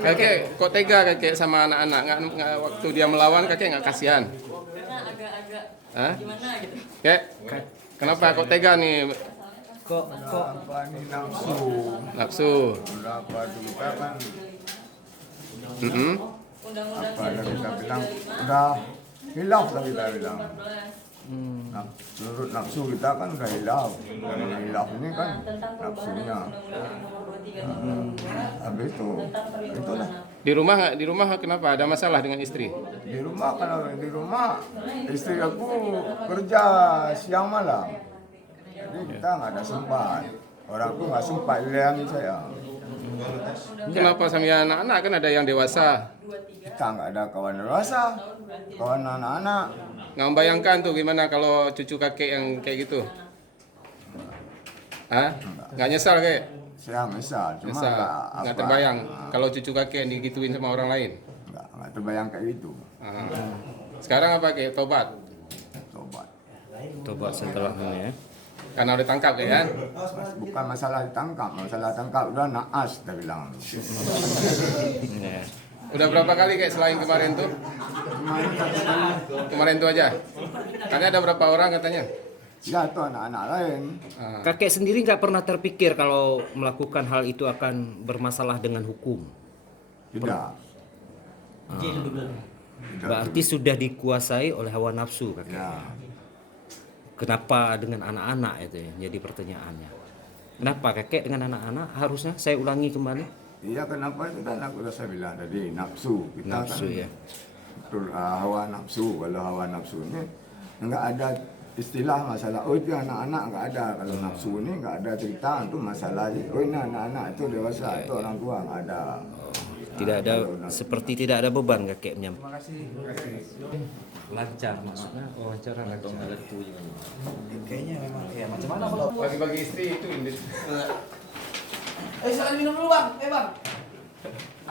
Kakek kok tega kakek sama anak-anak? Waktu dia melawan kakek nggak kasihan? Karena agak-agak Hah? gimana gitu. Kek, kenapa kok tega nih? Kok apa nih nafsu? Nafsu. Berapa kita kan Mm-mm. Undang-undang apa yang kita nomor bilang 35 udah hilaf lah kita bilang. 2014. Nah, menurut nafsu kita kan udah hilaf. Dan hilaf ini kan Tentang perubahan nafsunya. undang-undang nomor 23 Habis itu, tentang perlindungan itulah. anak. Di rumah nggak? Di rumah kenapa? Ada masalah dengan istri? Di rumah kalau di rumah istri aku kerja siang malam. Jadi kita nggak ada sempat. Orang tuh nggak sempat layani saya. Kenapa sama anak-anak kan ada yang dewasa? Kita nggak ada kawan dewasa, kawan anak-anak. Nggak membayangkan tuh gimana kalau cucu kakek yang kayak gitu? Hah? Nggak nyesal kakek? Saya misal, cuma Nyesal? Nggak terbayang kalau cucu kakek yang digituin sama orang lain? Nggak terbayang kayak gitu. Ah. Sekarang apa kakek? Tobat? Tobat. Tobat setelah ini ya. Karena udah tangkap ya kan? Bukan masalah ditangkap, masalah tangkap udah naas, dia bilang. Ya. Udah berapa kali kayak selain kemarin tuh? Kemarin katanya, Kemarin tuh aja? Katanya ada berapa orang katanya? ya itu anak-anak lain. Ah. Kakek sendiri nggak pernah terpikir kalau melakukan hal itu akan bermasalah dengan hukum. Tidak. Berarti sudah dikuasai oleh hawa nafsu kakek. Ya, Kenapa dengan anak-anak itu ya? Jadi pertanyaannya. Kenapa kakek dengan anak-anak harusnya saya ulangi kembali? iya kenapa itu kan aku sudah bilang tadi nafsu. Kita Nafsu kan ya. betul, hawa nafsu. Kalau hawa nafsu ini nggak ada istilah masalah. Oh itu anak-anak nggak ada. Kalau nafsu ini nggak ada cerita itu masalah. Oh ini anak-anak itu dewasa itu orang tua nggak ada. Tidak ada seperti tidak ada beban kakek menyampaikan. Lancar maksudnya wawancara lancar. Kayaknya memang ya macam mana kalau Bagi-bagi istri itu ini. silakan minum dulu bang, bang.